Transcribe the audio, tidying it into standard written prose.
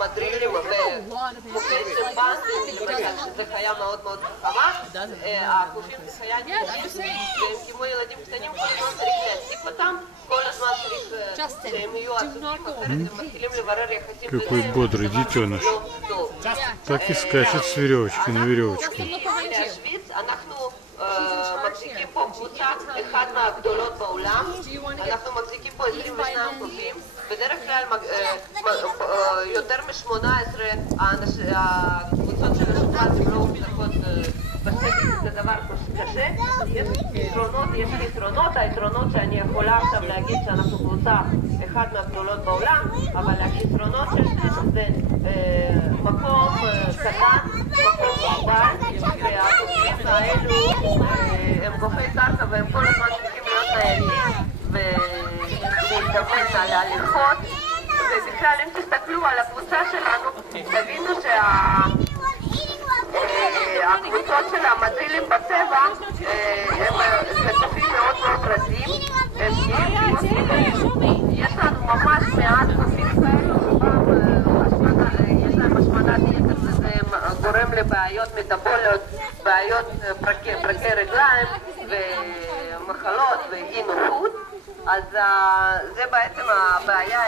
מדרילים ומוקד של בנק, שזה חיה מאוד מאוד חכמה. הקופים זה חיה נקראים, והם כמו ילדים קטנים, כל הזמן צריך להציף אותם, כל הזמן צריך שהם יהיו עצובים, אחרת הם מתחילים לברר יחסים. Какой бодрый детеныш. Так и скачет с веревочки на веревочку. אנחנו מחזיקים פה קבוצה, אחת מהגדולות בעולם. אנחנו מחזיקים פה 22 קופים. בדרך כלל יותר מ-18 הקבוצות של השפעת הן לא מוצלחות בסגל, זה דבר קשה. יש יתרונות, היתרונות שאני יכולה עכשיו להגיד שאנחנו קבוצה אחת מהגדולות בעולם, אבל היתרונות של זה מקום קטן, מקום מוגבל, והקופים האלו הם גופי קרקע והם כל הזמן צריכים להיות ניידים ולהתאמן על ההליכות. ובכלל אם תסתכלו על הקבוצה שלנו תבינו הקבוצות של המדרילים בצבע הם קופים מאוד מאוד רזים. יש לנו ממש מעט קופים כאלו יש להם השמנת יתר וזה גורם לבעיות מטבוליות, בעיות פרקי רגליים ומחלות ואי נוחות. אז זה בעצם הבעיה